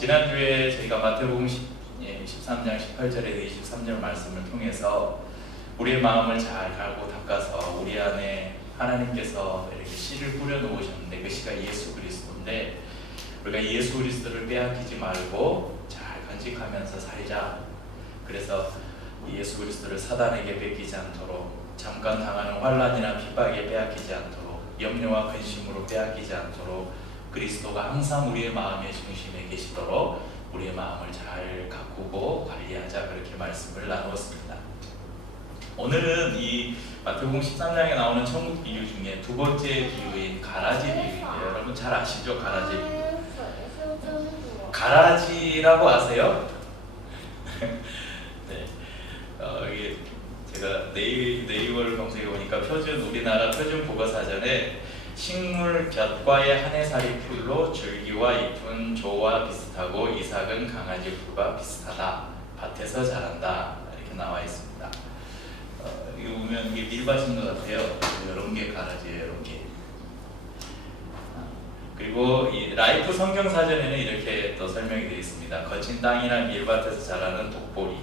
지난주에 저희가 마태복음 13장 18절에서 23절 말씀을 통해서 우리의 마음을 잘 갈고 닦아서 우리 안에 하나님께서 이렇게 씨를 뿌려 놓으셨는데 그 씨가 예수 그리스도인데 우리가 예수 그리스도를 빼앗기지 말고 잘 간직하면서 살자. 그래서 예수 그리스도를 사단에게 뺏기지 않도록, 잠깐 당하는 환난이나 핍박에 빼앗기지 않도록, 염려와 근심으로 빼앗기지 않도록 그리스도가 항상 우리의 마음의 중심에 계시도록 우리의 마음을 잘 가꾸고 관리하자, 그렇게 말씀을 나누었습니다. 오늘은 이 마태복음 13장에 나오는 천국 비유 중에 두 번째 비유인 가라지 비유인데요. 여러분 잘 아시죠? 가라지 비유. 가라지라고 아세요? 네. 이게 제가 네이버를 검색해 보니까 우리나라 표준 국어사전에 식물 볕과의 한해살이 풀로 줄기와 잎은 조와 비슷하고 이삭은 강아지 풀과 비슷하다. 밭에서 자란다. 이렇게 나와 있습니다. 이거 보면 이게 밀밭인 것 같아요. 이런 게 가라지예요. 이런 게. 그리고 이 라이프 성경사전에는 이렇게 또 설명이 되어 있습니다. 거친 땅이나 밀밭에서 자라는 독보리,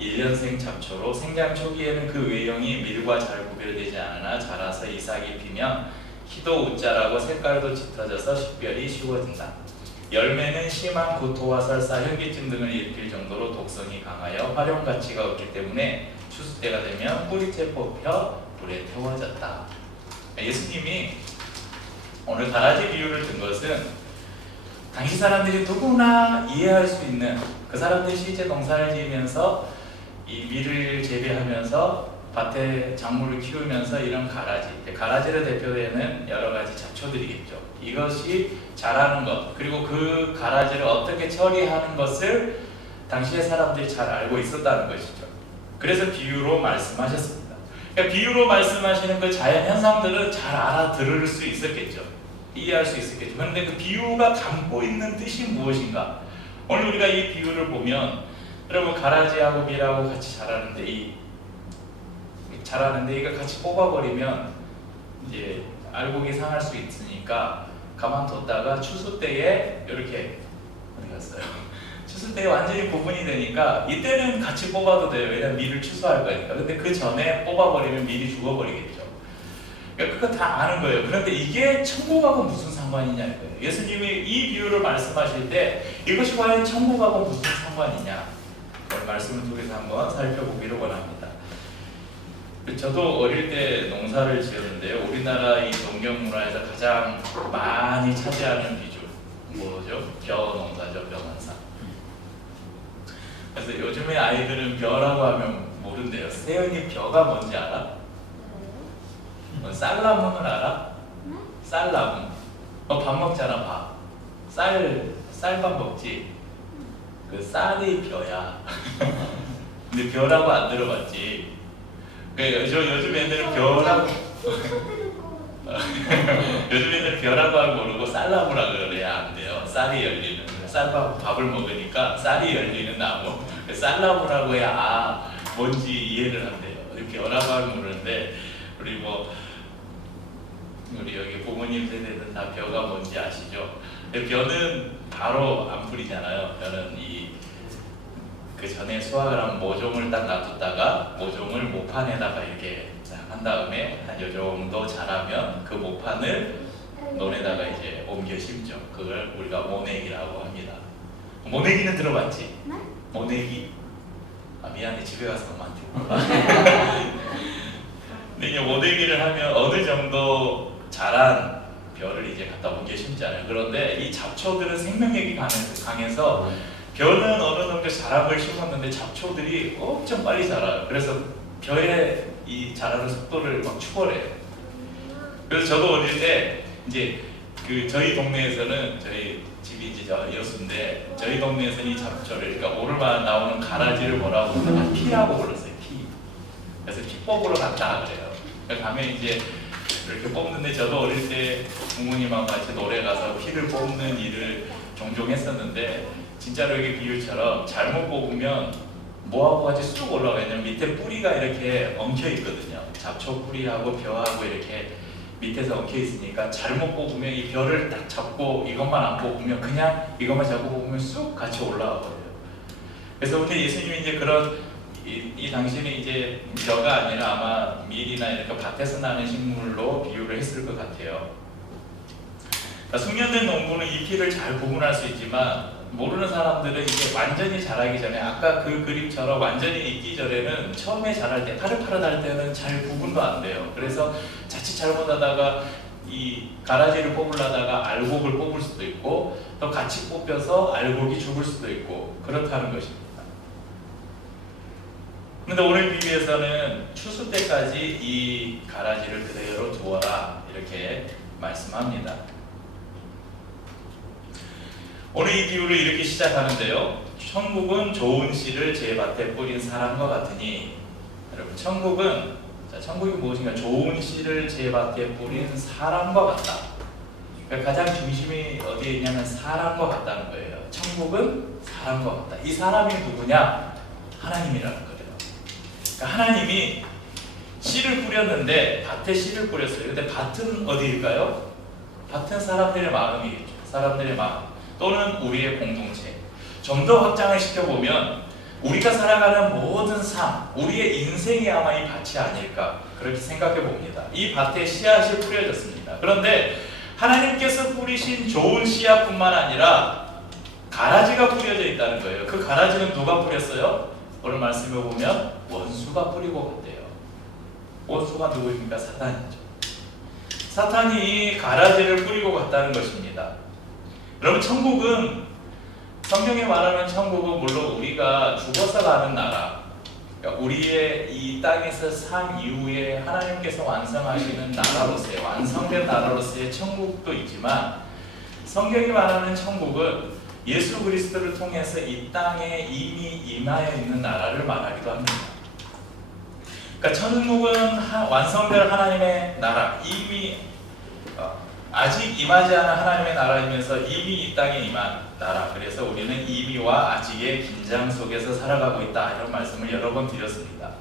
1년생 잡초로 생장 초기에는 그 외형이 밀과 잘 구별되지 않으나 자라서 이삭이 피면 키도 웃자라고 색깔도 짙어져서 식별이 쉬워진다. 열매는 심한 구토와 설사, 현기증 등을 일으킬 정도로 독성이 강하여 활용 가치가 없기 때문에 추수 때가 되면 뿌리째 뽑혀 불에 태워졌다. 예수님이 오늘 가라지 비유를 든 것은 당시 사람들이 누구나 이해할 수 있는, 그 사람들이 실제 농사를 지으면서 이 밀을 재배하면서 밭에 작물을 키우면서 이런 가라지를 대표되는 여러 가지 잡초들이겠죠. 이것이 자라는 것, 그리고 그 가라지를 어떻게 처리하는 것을 당시의 사람들이 잘 알고 있었다는 것이죠. 그래서 비유로 말씀하셨습니다. 그러니까 비유로 말씀하시는 그 자연 현상들은 잘 알아들을 수 있었겠죠. 이해할 수 있었겠죠. 그런데 그 비유가 담고 있는 뜻이 무엇인가? 오늘 우리가 이 비유를 보면, 여러분 가라지하고 밀하고 같이 자라는데 이거 같이 뽑아버리면 이제 알곡이 상할 수 있으니까 가만뒀다가 추수 때에 이렇게 어디 갔어요? 추수 때에 완전히 구분이 되니까 이때는 같이 뽑아도 돼요. 왜냐면 밀을 추수할 거니까. 근데 그 전에 뽑아버리면 밀이 죽어버리겠죠. 그러니까 그거 다 아는 거예요. 그런데 이게 천국하고 무슨 상관이냐 이거예요. 예수님이 이 비유를 말씀하실 때 이것이 과연 천국하고 무슨 상관이냐, 말씀을 통해서 한번 살펴보기를 원합니다. 저도 어릴 때 농사를 지었는데요. 우리나라 이 농경 문화에서 가장 많이 차지하는 비중 뭐죠? 벼 농사죠. 벼 농사. 그래서 요즘에 아이들은 벼라고 하면 모른대요. 세연이 벼가 뭔지 알아? 쌀나무는 알아? 쌀나무. 밥 먹잖아. 밥. 쌀밥 먹지. 그 쌀이 벼야. 근데 벼라고 안 들어봤지. 요즘 애들은 벼라고 요즘 애들은 벼라고 하고 모르고 쌀나무라 그래야 안 돼요. 쌀이 열리는, 밥을 먹으니까 쌀이 열리는 나무, 쌀나무라고 해야 뭔지 이해를 한대요. 벼라고 하면 모르는데 우리 여기 부모님 세대는 다 벼가 뭔지 아시죠? 벼는 바로 안 뿌리잖아요. 벼는 그 전에 수확을 한 모종을 딱 놔뒀다가 모종을 모판에다가 이렇게 한 다음에 한 요 정도 자라면 그 모판을 논에다가 이제 옮겨 심죠. 그걸 우리가 모내기라고 합니다. 모내기는 들어봤지? 네? 모내기. 미안해, 집에 가서 엄마한테. 근데 이제 모내기를 하면 어느 정도 자란 벼를 이제 갖다 옮겨 심잖아요. 그런데 이 잡초들은 생명력이 강해서 벼는 어느 정도 자락을 심었는데 잡초들이 엄청 빨리 자라요. 그래서 벼의 이 자라는 속도를 막 추월해요. 그래서 저도 어릴 때 이제 저희 동네에서는, 저희 집이 이제 여수인데 저희 동네에서는 이 잡초를, 그러니까 오르막 나오는 가라지를 뭐라고 부르냐면 피라고 불렀어요. 피. 그래서 피 뽑으러 갔다 그래요. 그러니까 가면 이제 이렇게 뽑는데, 저도 어릴 때 부모님하고 같이 노래 가서 피를 뽑는 일을 종종 했었는데, 진짜로 이게 비유처럼 잘못 뽑으면 뭐하고 같이 쑥 올라가요. 왜냐면 밑에 뿌리가 이렇게 엉켜 있거든요. 잡초 뿌리하고 벼하고 이렇게 밑에서 엉켜 있으니까 잘못 뽑으면 이 벼를 딱 잡고 이것만 안 뽑으면 그냥 이것만 잡고 뽑으면 쑥 같이 올라가 버려요. 그래서 우리 예수님이 이제 그런 이 당시에는 이제 벼가 아니라 아마 밀이나 이렇게 밭에서 나는 식물로 비유를 했을 것 같아요. 그러니까 숙련된 농부는 잎을 잘 구분할 수 있지만 모르는 사람들은 이게 완전히 자라기 전에 아까 그 그림처럼 완전히 익기 전에는 처음에 자랄 때 파릇파릇할 때는 잘 구분도 안 돼요. 그래서 자칫 잘못하다가 이 가라지를 뽑으려다가 알곡을 뽑을 수도 있고 또 같이 뽑혀서 알곡이 죽을 수도 있고 그렇다는 것입니다. 그런데 오늘 비유에서는 추수 때까지 이 가라지를 그대로 두어라 이렇게 말씀합니다. 오늘 이 비유를 이렇게 시작하는데요. 천국은 좋은 씨를 제 밭에 뿌린 사람과 같으니, 여러분 천국은 천국이 무엇인가? 좋은 씨를 제 밭에 뿌린 사람과 같다. 그러니까 가장 중심이 어디에 있냐면 사람과 같다는 거예요. 천국은 사람과 같다. 이 사람이 누구냐? 하나님이라는 거예요. 그러니까 하나님이 씨를 뿌렸는데 밭에 씨를 뿌렸어요. 근데 밭은 어디일까요? 밭은 사람들의 마음이겠죠. 사람들의 마음. 또는 우리의 공동체. 좀 더 확장을 시켜보면 우리가 살아가는 모든 삶, 우리의 인생이 아마 이 밭이 아닐까 그렇게 생각해 봅니다. 이 밭에 씨앗이 뿌려졌습니다. 그런데 하나님께서 뿌리신 좋은 씨앗뿐만 아니라 가라지가 뿌려져 있다는 거예요. 그 가라지는 누가 뿌렸어요? 오늘 말씀해 보면 원수가 뿌리고 갔대요. 원수가 누구입니까? 사탄이죠. 사탄이 이 가라지를 뿌리고 갔다는 것입니다. 여러분 천국은 성경에 말하는 천국은 물론 우리가 죽어서 가는 나라, 그러니까 우리의 이 땅에서 산 이후에 하나님께서 완성하시는 나라로서의 완성된 나라로서의 천국도 있지만 성경이 말하는 천국은 예수 그리스도를 통해서 이 땅에 이미 임하여 있는 나라를 말하기도 합니다. 그러니까 천국은 완성될 하나님의 나라, 이미 아직 임하지 않은 하나님의 나라이면서 이미 이 땅에 임한 나라. 그래서 우리는 이미와 아직의 긴장 속에서 살아가고 있다. 이런 말씀을 여러 번 드렸습니다.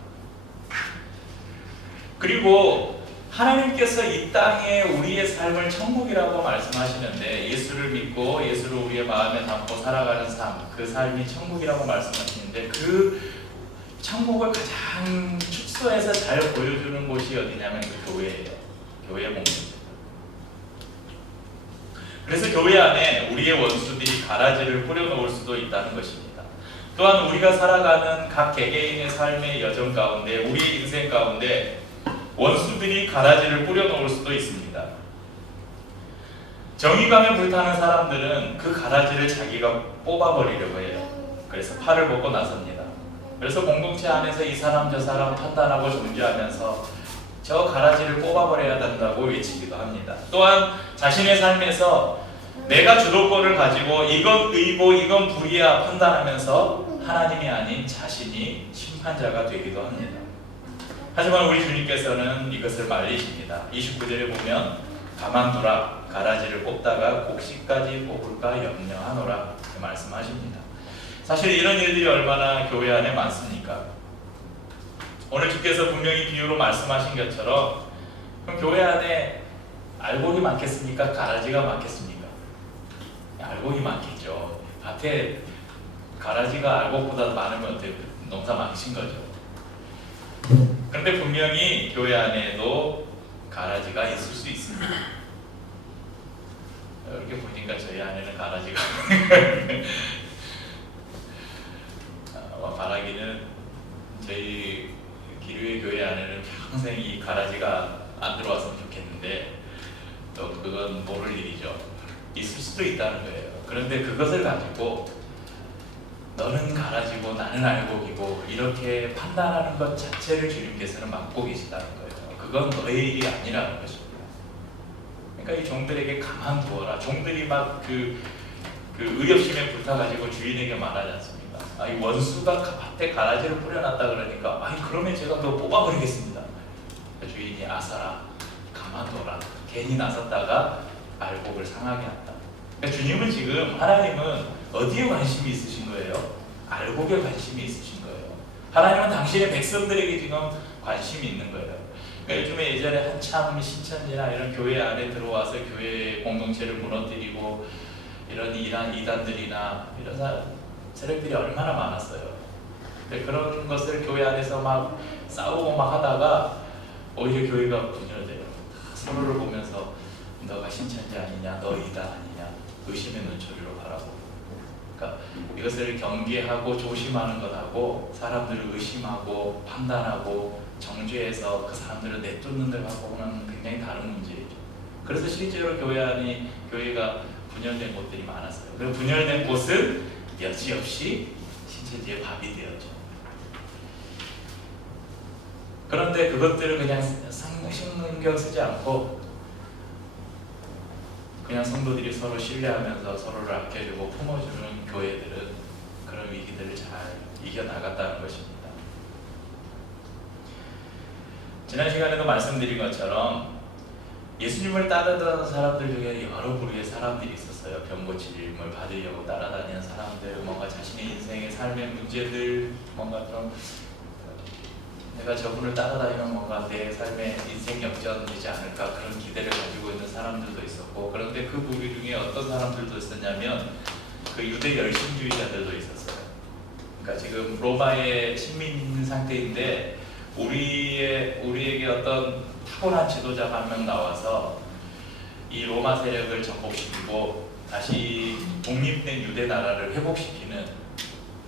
그리고 하나님께서 이 땅에 우리의 삶을 천국이라고 말씀하시는데 예수를 믿고 예수를 우리의 마음에 담고 살아가는 삶, 그 삶이 천국이라고 말씀하시는데 그 천국을 가장 축소해서 잘 보여주는 곳이 어디냐면 그 교회예요. 교회 공동체. 그래서 교회 안에 우리의 원수들이 가라지를 뿌려놓을 수도 있다는 것입니다. 또한 우리가 살아가는 각 개개인의 삶의 여정 가운데 우리의 인생 가운데 원수들이 가라지를 뿌려놓을 수도 있습니다. 정의감에 불타는 사람들은 그 가라지를 자기가 뽑아버리려고 해요. 그래서 팔을 벗고 나섭니다. 그래서 공동체 안에서 이 사람 저 사람 판단하고 정죄하면서 저 가라지를 뽑아버려야 된다고 외치기도 합니다. 또한 자신의 삶에서 내가 주도권을 가지고 이건 의고 이건 불의야 판단하면서 하나님이 아닌 자신이 심판자가 되기도 합니다. 하지만 우리 주님께서는 이것을 말리십니다. 29절에 보면 가만두라, 가라지를 뽑다가 곡식까지 뽑을까 염려하노라 이렇게 말씀하십니다. 사실 이런 일들이 얼마나 교회 안에 많습니까? 오늘 주께서 분명히 비유로 말씀하신 것처럼 그럼 교회 안에 알곡이 많겠습니까? 가라지가 많겠습니까? 알곡이 많겠죠. 밭에 가라지가 알곡보다 많으면 어때요? 농사 망친 거죠. 그런데 분명히 교회 안에도 가라지가 있을 수 있습니다. 이렇게 보니까 저희 안에는 가라지가 바라기는 저희 기류의 교회 안에는 평생 이 가라지가 안 들어왔으면 좋겠는데 또 그건 모를 일이죠. 있을 수도 있다는 거예요. 그런데 그것을 가지고 너는 가라지고 나는 알곡이고 이렇게 판단하는 것 자체를 주님께서는 막고 계시다는 거예요. 그건 너의 일이 아니라는 것입니다. 그러니까 이 종들에게 가만두어라. 종들이 막 그 의협심에 불타가지고 주인에게 말하지 않습니까? 이 원수가 밭에 가라지를 뿌려놨다 그러니까 그러면 제가 너 뽑아버리겠습니다. 주인이 아사라 가만둬라. 괜히 나섰다가 알곡을 상하게 한다. 그러니까 주님은 지금 하나님은 어디에 관심이 있으신 거예요? 알곡에 관심이 있으신 거예요. 하나님은 당신의 백성들에게 지금 관심이 있는 거예요. 그러니까 요즘에 예전에 한참 신천지나 이런 교회 안에 들어와서 교회 공동체를 무너뜨리고 이런 이단들이나 이런 세력들이 얼마나 많았어요. 근데 그런 것을 교회 안에서 막 싸우고 막 하다가 오히려 교회가 분열돼요. 서로를 보면서 너가 신천지 아니냐, 너 이단 아니냐, 의심의 눈초리로 바라보고. 그러니까 이것을 경계하고 조심하는 것하고 사람들을 의심하고 판단하고 정죄해서 그 사람들을 내쫓는 것하고는 굉장히 다른 문제이죠. 그래서 실제로 교회가 분열된 곳들이 많았어요. 그 분열된 곳은 여지없이 신천지의 밥이 되었죠. 그런데 그것들을 그냥 신경 쓰지 않고 그냥 성도들이 서로 신뢰하면서 서로를 아껴주고 품어주는 교회들은 그런 위기들을 잘 이겨나갔다는 것입니다. 지난 시간에도 말씀드린 것처럼 예수님을 따르던 사람들 중에 여러 부류의 사람들이 있었어요. 병 고침을 받으려고 따라다니는 사람들, 뭔가 자신의 인생의 삶의 문제들, 뭔가 좀 내가 저분을 따라다니면 뭔가 내 삶의 인생 역전이지 않을까 그런 기대를 가지고 있는 사람들도 있었고, 그런데 그 부류 중에 어떤 사람들도 있었냐면 그 유대 열심주의자들도 있었어요. 그러니까 지금 로마의 식민 상태인데 우리에게 어떤 타고난 지도자가 한 명 나와서 이 로마 세력을 정복시키고 다시 독립된 유대 나라를 회복시키는,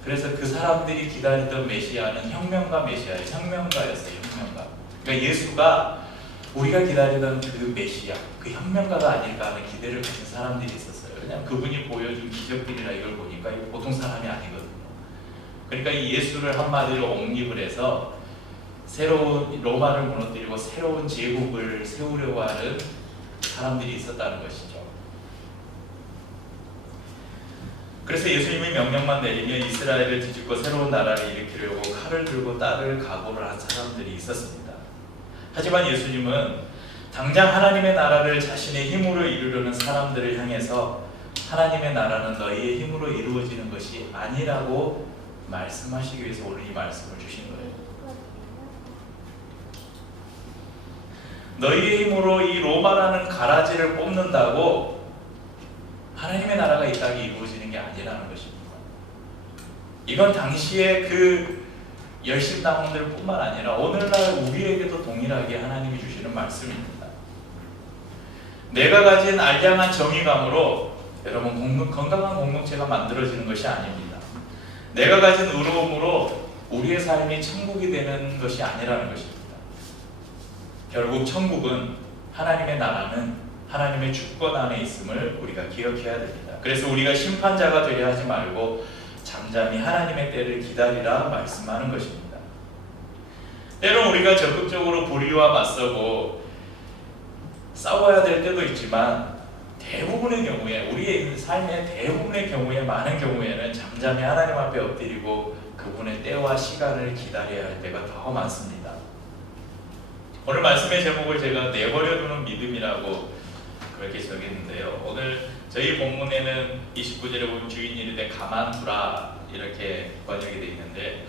그래서 그 사람들이 기다리던 메시아는 혁명가 메시아예요. 혁명가였어요. 혁명가. 그러니까 예수가 우리가 기다리던 그 메시아, 그 혁명가가 아닐까 하는 기대를 가진 사람들이 있었어요. 왜냐하면 그분이 보여준 기적들이나 이걸 보니까 이거 보통 사람이 아니거든요. 그러니까 이 예수를 한마디로 옹립을 해서 새로운 로마를 무너뜨리고 새로운 제국을 세우려고 하는 사람들이 있었다는 것이죠. 그래서 예수님이 명령만 내리면 이스라엘을 뒤집고 새로운 나라를 일으키려고 칼을 들고 딸을 각오를 한 사람들이 있었습니다. 하지만 예수님은 당장 하나님의 나라를 자신의 힘으로 이루려는 사람들을 향해서 하나님의 나라는 너희의 힘으로 이루어지는 것이 아니라고 말씀하시기 위해서 오늘 이 말씀을 주신 거예요. 너희의 힘으로 이 로마라는 가라지를 뽑는다고 하나님의 나라가 이 땅에 이루어지는 게 아니라는 것입니다. 이건 당시에 그 열심당원들 뿐만 아니라 오늘날 우리에게도 동일하게 하나님이 주시는 말씀입니다. 내가 가진 알량한 정의감으로 여러분 건강한 공동체가 만들어지는 것이 아닙니다. 내가 가진 의로움으로 우리의 삶이 천국이 되는 것이 아니라는 것입니다. 결국 천국은, 하나님의 나라는 하나님의 주권 안에 있음을 우리가 기억해야 됩니다. 그래서 우리가 심판자가 되려 하지 말고 잠잠히 하나님의 때를 기다리라 말씀하는 것입니다. 때론 우리가 적극적으로 불의와 맞서고 싸워야 될 때도 있지만 대부분의 경우에, 우리의 삶의 대부분의 경우에, 많은 경우에는 잠잠히 하나님 앞에 엎드리고 그분의 때와 시간을 기다려야 할 때가 더 많습니다. 오늘 말씀의 제목을 제가 내버려두는 믿음이라고 그렇게 적였는데요. 오늘 저희 본문에는 29절에 보면 주인 이르되 가만두라 이렇게 번역이 되어 있는데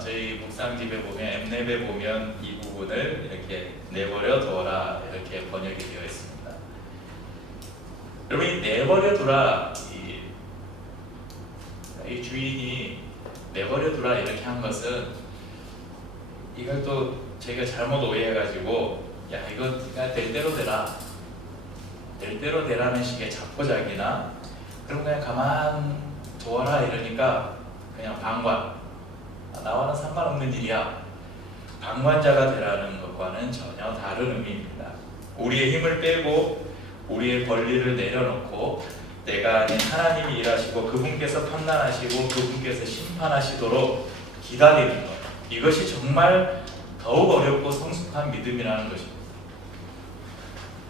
저희 묵상집에 보면 엠랩에 보면 이 부분을 이렇게 내버려 둬라 이렇게 번역이 되어 있습니다. 여러분 이 내버려 두라, 이 주인이 내버려 두라 이렇게 한 것은, 이걸 또 저희가 잘못 오해해가지고 야 이거 그냥 될 대로 되라, 될 대로 되라는 식의 자포자기나 그럼 그냥 가만 둬라 이러니까 그냥 방관, 나와는 상관없는 일이야, 방관자가 되라는 것과는 전혀 다른 의미입니다. 우리의 힘을 빼고 우리의 권리를 내려놓고 내가 아닌 하나님이 일하시고 그분께서 판단하시고 그분께서 심판하시도록 기다리는 것, 이것이 정말 더욱 어렵고 성숙한 믿음이라는 것입니다.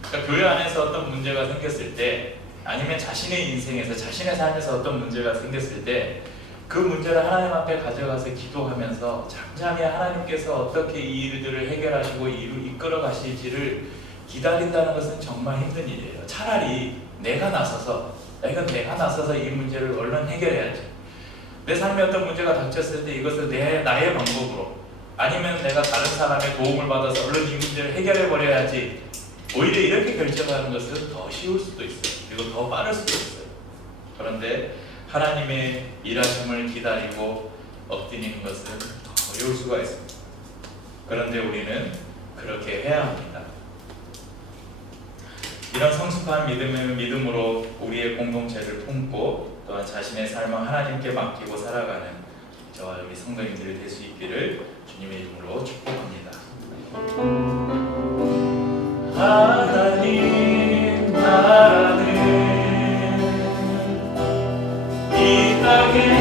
그러니까 교회 안에서 어떤 문제가 생겼을 때, 아니면 자신의 인생에서, 자신의 삶에서 어떤 문제가 생겼을 때 그 문제를 하나님 앞에 가져가서 기도하면서 잠잠히 하나님께서 어떻게 이 일들을 해결하시고 이끌어 가실지를 기다린다는 것은 정말 힘든 일이에요. 차라리 내가 나서서 이 문제를 얼른 해결해야지. 내 삶에 어떤 문제가 닥쳤을 때 이것을 나의 방법으로, 아니면 내가 다른 사람의 도움을 받아서 얼른 이 문제를 해결해 버려야지. 오히려 이렇게 결정하는 것은 더 쉬울 수도 있어요. 그리고 더 빠를 수도 있어요. 그런데 하나님의 일하심을 기다리고 엎드리는 것은 더 어려울 수가 있습니다. 그런데 우리는 그렇게 해야 합니다. 이런 성숙한 믿음으로 우리의 공동체를 품고 또한 자신의 삶을 하나님께 맡기고 살아가는 저와 우리 성도님들이 될 수 있기를 주님의 이름으로 축복합니다. 하나님 나라는 이 땅에